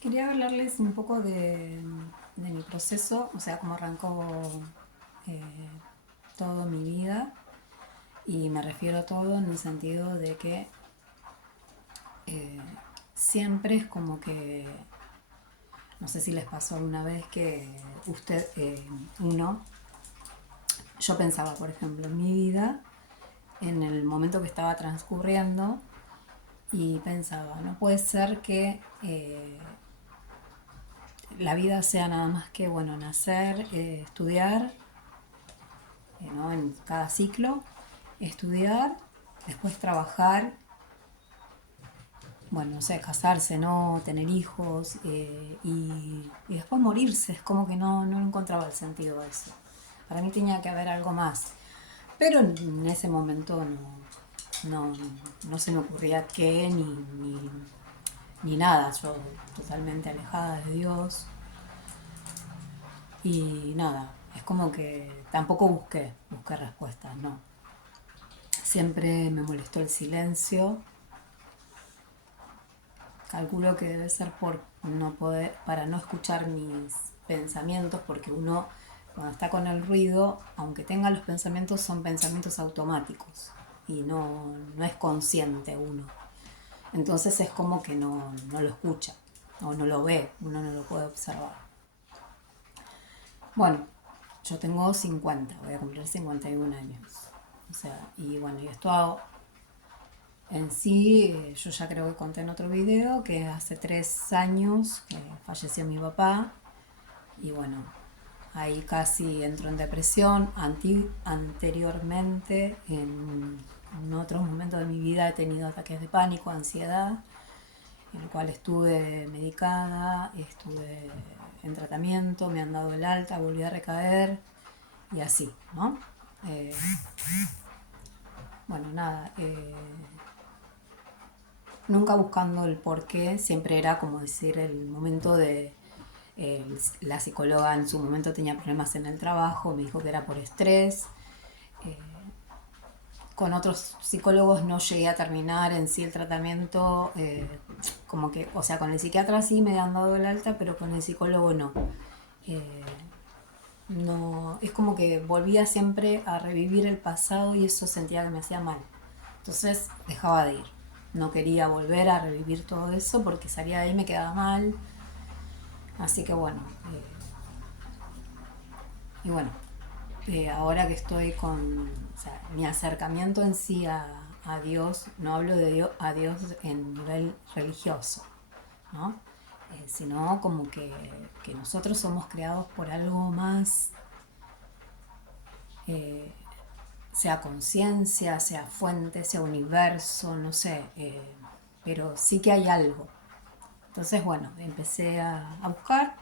Quería hablarles un poco de mi proceso, o sea, cómo arrancó eh, toda mi vida. Y me refiero a todo en el sentido de que eh, siempre es como que, no sé si les pasó alguna vez que yo pensaba, por ejemplo, en mi vida, en el momento que estaba transcurriendo, y pensaba, no puede ser que la vida sea nada más que, bueno, nacer, estudiar, ¿no? En cada ciclo, estudiar, después trabajar, bueno, no sé, casarse, ¿no? Tener hijos y después morirse. Es como que no encontraba el sentido de eso. Para mí tenía que haber algo más. Pero en ese momento no, no se me ocurría qué ni nada. Yo totalmente alejada de Dios. Y nada, es como que tampoco busqué respuestas, no. Siempre me molestó el silencio. Calculo que debe ser por no poder, para no escuchar mis pensamientos, porque uno cuando está con el ruido, aunque tenga los pensamientos, son pensamientos automáticos y no es consciente uno. Entonces es como que no lo escucha o no lo ve, uno no lo puede observar. Bueno, yo tengo 50, voy a cumplir 51 años. O sea, y bueno, y esto en sí, yo ya creo que conté en otro video que hace 3 años que falleció mi papá y bueno, ahí casi entro en depresión. Anteriormente, en otros momentos de mi vida he tenido ataques de pánico, ansiedad, en el cual estuve medicada, estuve en tratamiento, me han dado el alta, volví a recaer y así, ¿no? Eh, bueno, nada, nunca buscando el porqué, siempre era como decir el momento de... la psicóloga en su momento tenía problemas en el trabajo, me dijo que era por estrés. Eh, con otros psicólogos no llegué a terminar en sí el tratamiento, como que, o sea, con el psiquiatra sí me han dado el alta, pero con el psicólogo no. Eh, no, es como que volvía siempre a revivir el pasado y eso sentía que me hacía mal. Entonces dejaba de ir. No quería volver a revivir todo eso porque salía de ahí y me quedaba mal. Así que bueno, y bueno, ahora que estoy con, o sea, mi acercamiento en sí a Dios, no hablo de Dios, a Dios en nivel religioso, ¿no? Sino como que nosotros somos creados por algo más, eh, sea conciencia, sea fuente, sea universo, no sé, pero sí que hay algo. Entonces, bueno, empecé a buscar.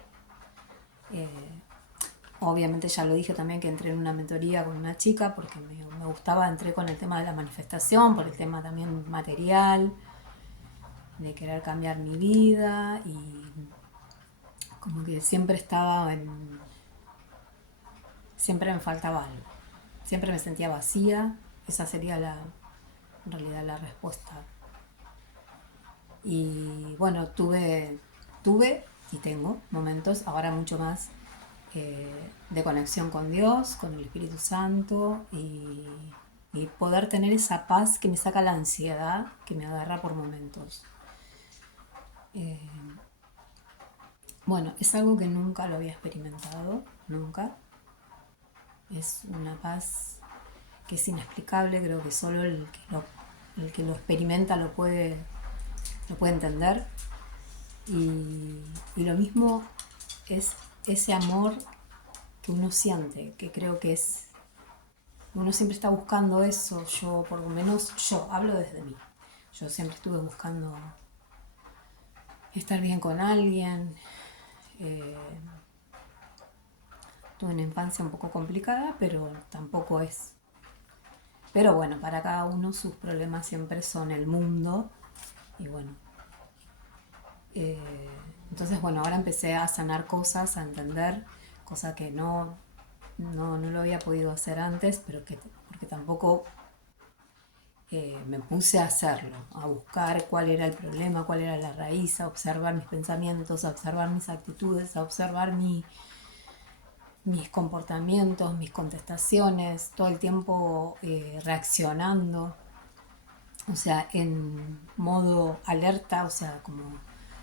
eh, Obviamente ya lo dije también que entré en una mentoría con una chica porque me gustaba, entré con el tema de la manifestación, por el tema también material, de querer cambiar mi vida y como que siempre estaba en... siempre me faltaba algo, siempre me sentía vacía, esa sería en realidad la respuesta. Y bueno, tuve y tengo momentos, ahora mucho más, de conexión con Dios, con el Espíritu Santo y poder tener esa paz que me saca la ansiedad que me agarra por momentos. Eh, bueno, es algo que nunca lo había experimentado, nunca. Es una paz que es inexplicable, creo que solo el que lo experimenta lo puede entender. Y lo mismo es ese amor que uno siente, que creo que es, uno siempre está buscando eso. Yo, por lo menos, yo hablo desde mí. Yo siempre estuve buscando estar bien con alguien. eh, Tuve una infancia un poco complicada, pero tampoco es. Pero bueno, para cada uno sus problemas siempre son el mundo. Y bueno, eh, entonces bueno, ahora empecé a sanar cosas, a entender, cosas que no lo había podido hacer antes, pero que porque tampoco me puse a hacerlo, a buscar cuál era el problema, cuál era la raíz, a observar mis pensamientos, a observar mis actitudes, a observar mis comportamientos, mis contestaciones, todo el tiempo reaccionando, o sea, en modo alerta, o sea, como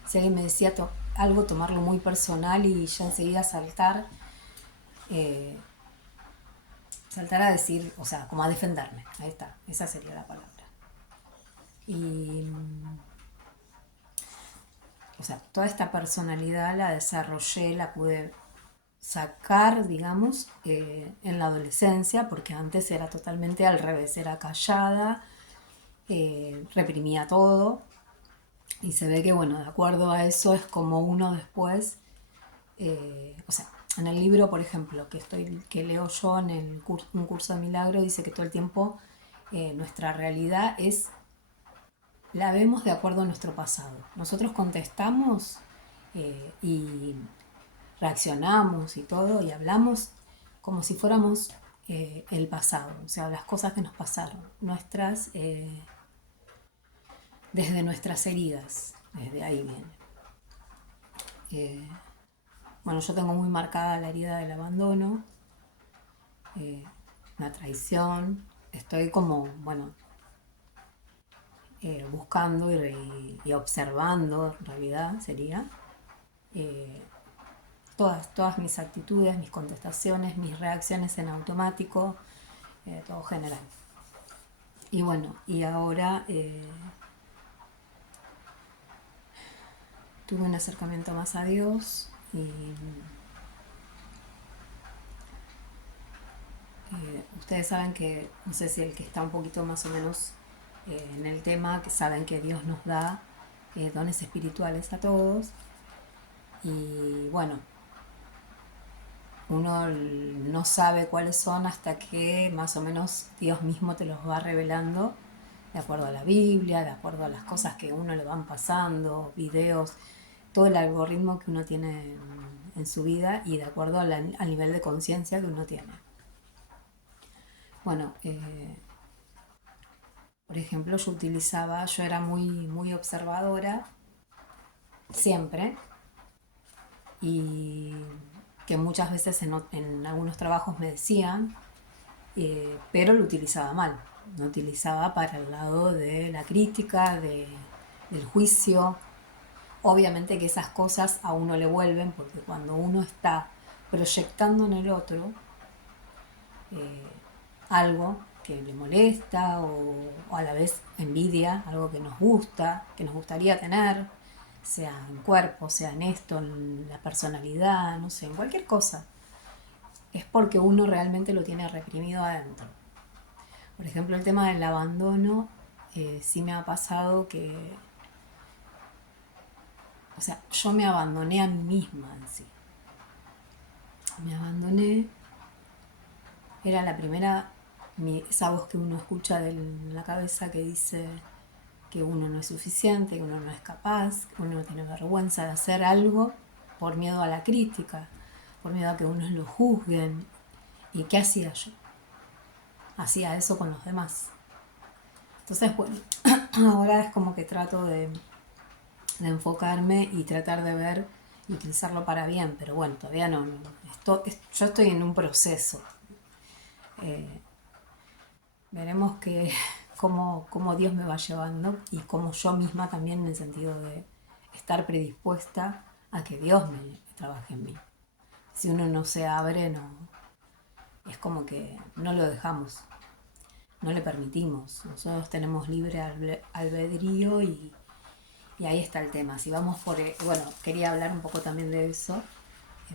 si alguien me decía algo, tomarlo muy personal y ya enseguida eh, saltar a decir, o sea, como a defenderme, ahí está, esa sería la palabra. Y, o sea, toda esta personalidad la desarrollé, la pude sacar, digamos, en la adolescencia, porque antes era totalmente al revés, era callada, reprimía todo, y se ve que, bueno, de acuerdo a eso es como uno después, o sea, en el libro, por ejemplo, que leo yo en un curso de milagro, dice que todo el tiempo nuestra realidad la vemos de acuerdo a nuestro pasado. Nosotros contestamos y reaccionamos y todo y hablamos como si fuéramos el pasado, o sea, las cosas que nos pasaron, desde nuestras heridas, desde ahí viene. Eh, bueno, yo tengo muy marcada la herida del abandono, la traición, estoy como, bueno, buscando y observando, en realidad sería, eh, todas mis actitudes, mis contestaciones, mis reacciones en automático, todo general. Y bueno, y ahora tuve un acercamiento más a Dios y ustedes saben que, no sé si el que está un poquito más o menos en el tema, que saben que Dios nos da dones espirituales a todos y bueno, uno no sabe cuáles son hasta que más o menos Dios mismo te los va revelando de acuerdo a la Biblia, de acuerdo a las cosas que a uno le van pasando, videos, todo el algoritmo que uno tiene en su vida y de acuerdo al nivel de conciencia que uno tiene. Bueno, por ejemplo, yo era muy observadora, siempre, y que muchas veces en algunos trabajos me decían, pero lo utilizaba mal, no utilizaba para el lado de la crítica, del juicio. Obviamente que esas cosas a uno le vuelven porque cuando uno está proyectando en el otro eh, algo que le molesta o a la vez envidia, algo que nos gusta, que nos gustaría tener, sea en cuerpo, sea en esto, en la personalidad, no sé, en cualquier cosa, es porque uno realmente lo tiene reprimido adentro. Por ejemplo, el tema del abandono, sí me ha pasado que, o sea, yo me abandoné a mí misma en sí. Me abandoné, era la primera, esa voz que uno escucha en la cabeza que dice que uno no es suficiente, que uno no es capaz, que uno no tiene vergüenza de hacer algo por miedo a la crítica, por miedo a que unos lo juzguen. ¿Y qué hacía yo? Hacía eso con los demás. Entonces, bueno, ahora es como que trato de enfocarme y tratar de ver y utilizarlo para bien, pero bueno, todavía no. Yo estoy en un proceso. Eh, Veremos cómo Dios me va llevando y cómo yo misma también en el sentido de estar predispuesta a que Dios me trabaje en mí. Si uno no se abre, no, es como que no lo dejamos, no le permitimos. Nosotros tenemos libre albedrío y ahí está el tema. Si vamos bueno, quería hablar un poco también de eso,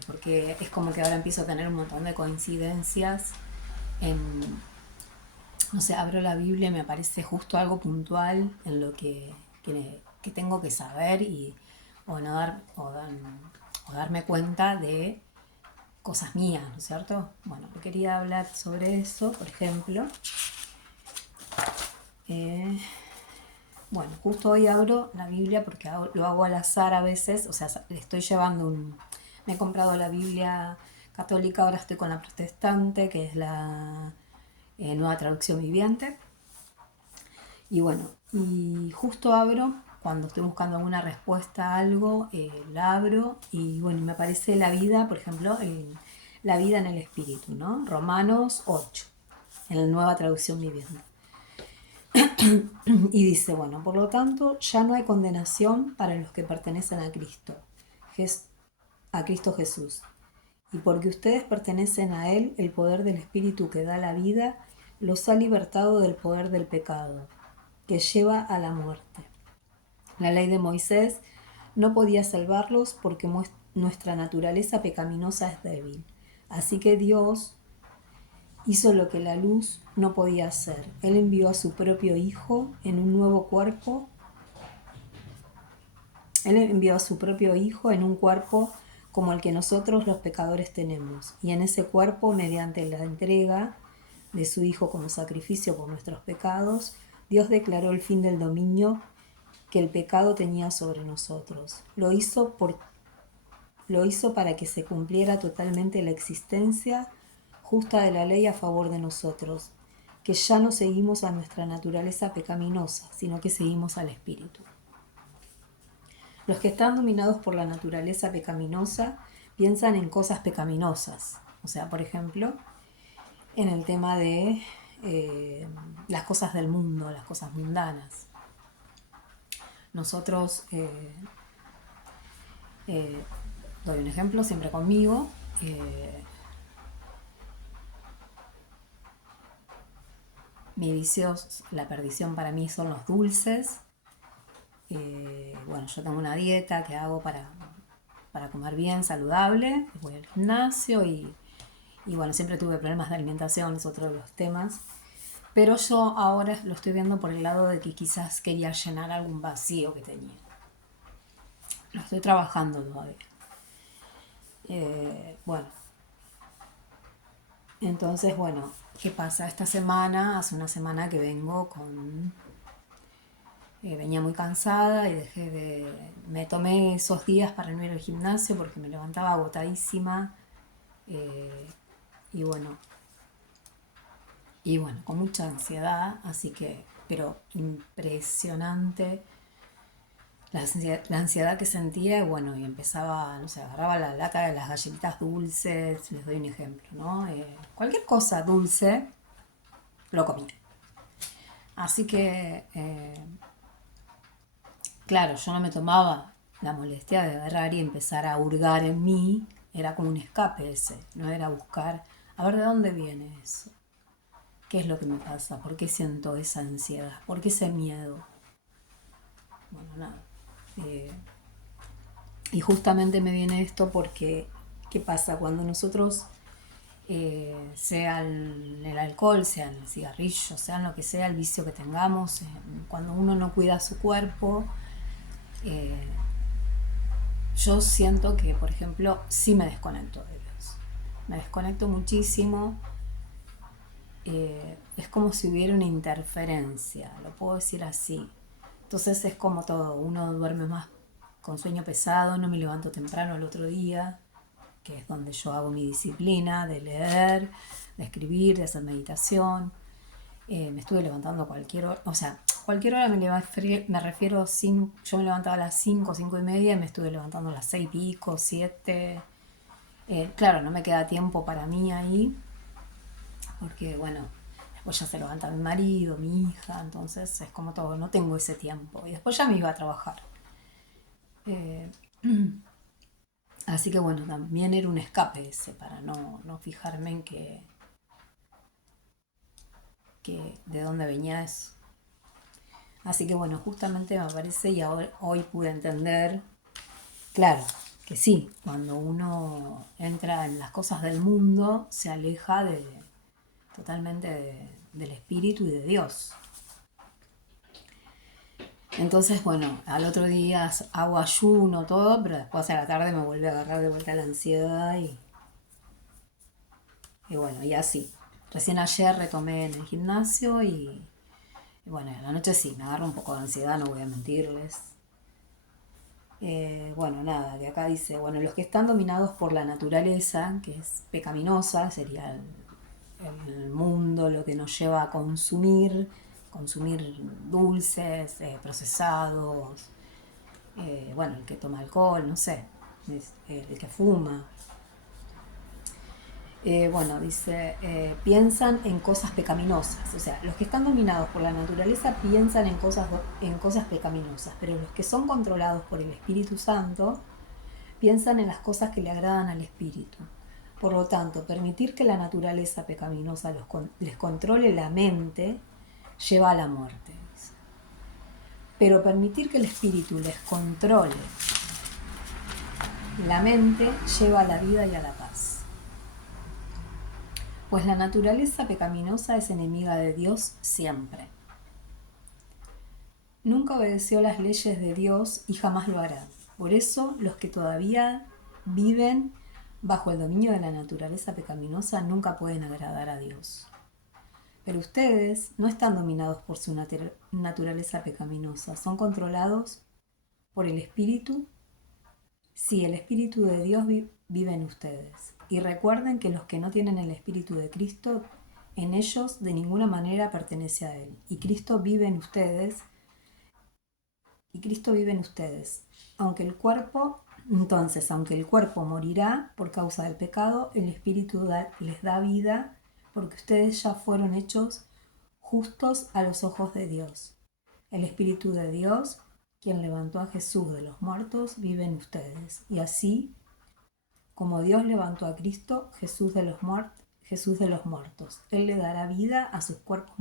porque es como que ahora empiezo a tener un montón de coincidencias en, no sé, abro la Biblia y me aparece justo algo puntual en lo que tengo que saber o, no dar, o darme cuenta de cosas mías, ¿no es cierto? Bueno, yo quería hablar sobre eso, por ejemplo. Eh, bueno, justo hoy abro la Biblia porque lo hago al azar a veces, o sea, le estoy llevando me he comprado la Biblia católica, ahora estoy con la protestante, que es la nueva traducción viviente. Y bueno, y justo abro, cuando estoy buscando alguna respuesta a algo, la abro y bueno, me aparece la vida, por ejemplo, la vida en el espíritu, ¿no? Romanos 8, en la Nueva Traducción Viviente. Y dice, bueno, por lo tanto, ya no hay condenación para los que pertenecen a Cristo, a Cristo Jesús. Y porque ustedes pertenecen a Él, el poder del Espíritu que da la vida los ha libertado del poder del pecado, que lleva a la muerte. La ley de Moisés no podía salvarlos porque nuestra naturaleza pecaminosa es débil. Así que Dios hizo lo que la luz no podía hacer. Él envió a su propio Hijo en un nuevo cuerpo. Él envió a su propio Hijo en un cuerpo como el que nosotros los pecadores tenemos. Y en ese cuerpo, mediante la entrega de su Hijo como sacrificio por nuestros pecados, Dios declaró el fin del dominio que el pecado tenía sobre nosotros. Lo hizo para que se cumpliera totalmente la existencia justa de la ley a favor de nosotros, que ya no seguimos a nuestra naturaleza pecaminosa, sino que seguimos al Espíritu. Los que están dominados por la naturaleza pecaminosa piensan en cosas pecaminosas. O sea, por ejemplo, en el tema de las cosas del mundo, las cosas mundanas. Nosotros, doy un ejemplo siempre conmigo, mi vicio, la perdición para mí son los dulces. Bueno, yo tengo una dieta que hago para comer bien, saludable, voy al gimnasio y bueno, siempre tuve problemas de alimentación, es otro de los temas. Pero yo ahora lo estoy viendo por el lado de que quizás quería llenar algún vacío que tenía. Lo estoy trabajando todavía. Bueno, entonces, bueno, ¿qué pasa? Esta semana, hace una semana que vengo con... venía muy cansada y me tomé esos días para no ir al gimnasio porque me levantaba agotadísima. Y bueno, con mucha ansiedad, así que, pero impresionante la ansiedad que sentía, bueno, y empezaba, no sé, agarraba la lata de las galletitas dulces, les doy un ejemplo, ¿no? Cualquier cosa dulce, lo comía. Así que, claro, yo no me tomaba la molestia de agarrar y empezar a hurgar en mí, era como un escape ese, no era buscar, a ver de dónde viene eso, qué es lo que me pasa, por qué siento esa ansiedad, por qué ese miedo. Bueno, nada. Eh, y justamente me viene esto porque, ¿qué pasa? Cuando nosotros, sea el alcohol, sea el cigarrillo, sea lo que sea, el vicio que tengamos, cuando uno no cuida su cuerpo, eh, yo siento que, por ejemplo, sí me desconecto de ellos. Me desconecto muchísimo. Es como si hubiera una interferencia, lo puedo decir así. Entonces es como todo, uno duerme más con sueño pesado, no me levanto temprano el otro día, que es donde yo hago mi disciplina de leer, de escribir, de hacer meditación. Me estuve levantando a cualquier hora, o sea, cualquier hora me refiero, yo me levantaba a las 5, 5 y media y me estuve levantando a las 6 y pico, 7. Claro, no me queda tiempo para mí ahí, porque bueno, después ya se levanta mi marido, mi hija, entonces es como todo, no tengo ese tiempo. Y después ya me iba a trabajar. Eh, Así que bueno, también era un escape ese, para no fijarme en que de dónde venía eso. Así que bueno, justamente me parece y hoy pude entender, claro, que sí, cuando uno entra en las cosas del mundo, se aleja totalmente del espíritu y de Dios. Entonces, bueno, al otro día hago ayuno, todo, pero después a la tarde me vuelve a agarrar de vuelta la ansiedad y bueno, y así. Recién ayer retomé en el gimnasio y bueno, en la noche sí, me agarro un poco de ansiedad, no voy a mentirles. Bueno, nada, que acá dice, bueno, los que están dominados por la naturaleza, que es pecaminosa, sería el mundo, lo que nos lleva a consumir, consumir dulces, procesados, bueno, el que toma alcohol, no sé, el que fuma. Bueno, dice, piensan en cosas pecaminosas. O sea, los que están dominados por la naturaleza piensan en cosas pecaminosas, pero los que son controlados por el Espíritu Santo piensan en las cosas que le agradan al Espíritu. Por lo tanto, permitir que la naturaleza pecaminosa les controle la mente lleva a la muerte. Dice. Pero permitir que el Espíritu les controle la mente lleva a la vida y a la paz. Pues la naturaleza pecaminosa es enemiga de Dios siempre. Nunca obedeció las leyes de Dios y jamás lo hará. Por eso, los que todavía viven bajo el dominio de la naturaleza pecaminosa nunca pueden agradar a Dios. Pero ustedes no están dominados por su naturaleza pecaminosa, son controlados por el Espíritu. Sí, el Espíritu de Dios vive en ustedes. Y recuerden que los que no tienen el Espíritu de Cristo, en ellos de ninguna manera pertenece a Él. Y Cristo vive en ustedes. Aunque el cuerpo morirá por causa del pecado, el Espíritu les da vida, porque ustedes ya fueron hechos justos a los ojos de Dios. El Espíritu de Dios, quien levantó a Jesús de los muertos, vive en ustedes. Y así, como Dios levantó a Cristo, Jesús de los muertos, Él le dará vida a sus cuerpos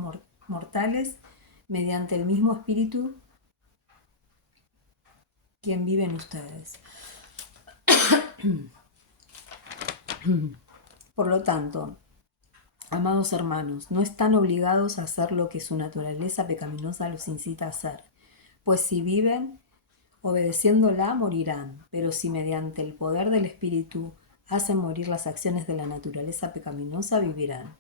mortales mediante el mismo Espíritu quien vive en ustedes. Por lo tanto, amados hermanos, no están obligados a hacer lo que su naturaleza pecaminosa los incita a hacer, pues si viven obedeciéndola morirán, pero si mediante el poder del Espíritu hacen morir las acciones de la naturaleza pecaminosa, vivirán,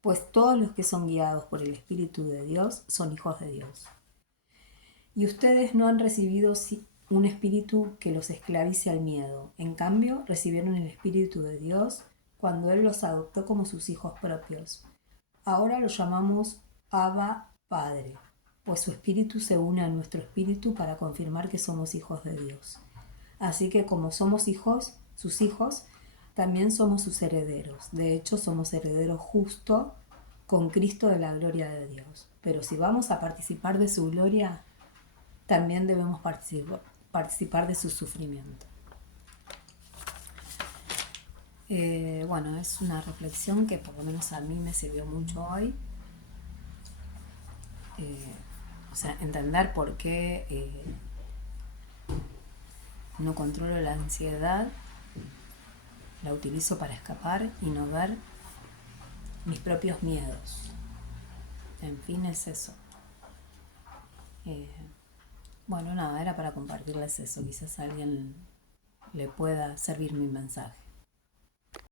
pues todos los que son guiados por el Espíritu de Dios son hijos de Dios. Y ustedes no han recibido un espíritu que los esclavice al miedo. En cambio, recibieron el Espíritu de Dios cuando Él los adoptó como sus hijos propios. Ahora lo llamamos Abba Padre, pues su espíritu se une a nuestro espíritu para confirmar que somos hijos de Dios. Así que como somos sus hijos, también somos sus herederos. De hecho, somos herederos justo con Cristo de la gloria de Dios. Pero si vamos a participar de su gloria, también debemos participar de su sufrimiento. Bueno, es una reflexión que por lo menos a mí me sirvió mucho hoy. O sea, entender por qué no controlo la ansiedad, la utilizo para escapar y no ver mis propios miedos. En fin, es eso. Bueno, nada, era para compartirles eso. Quizás a alguien le pueda servir mi mensaje.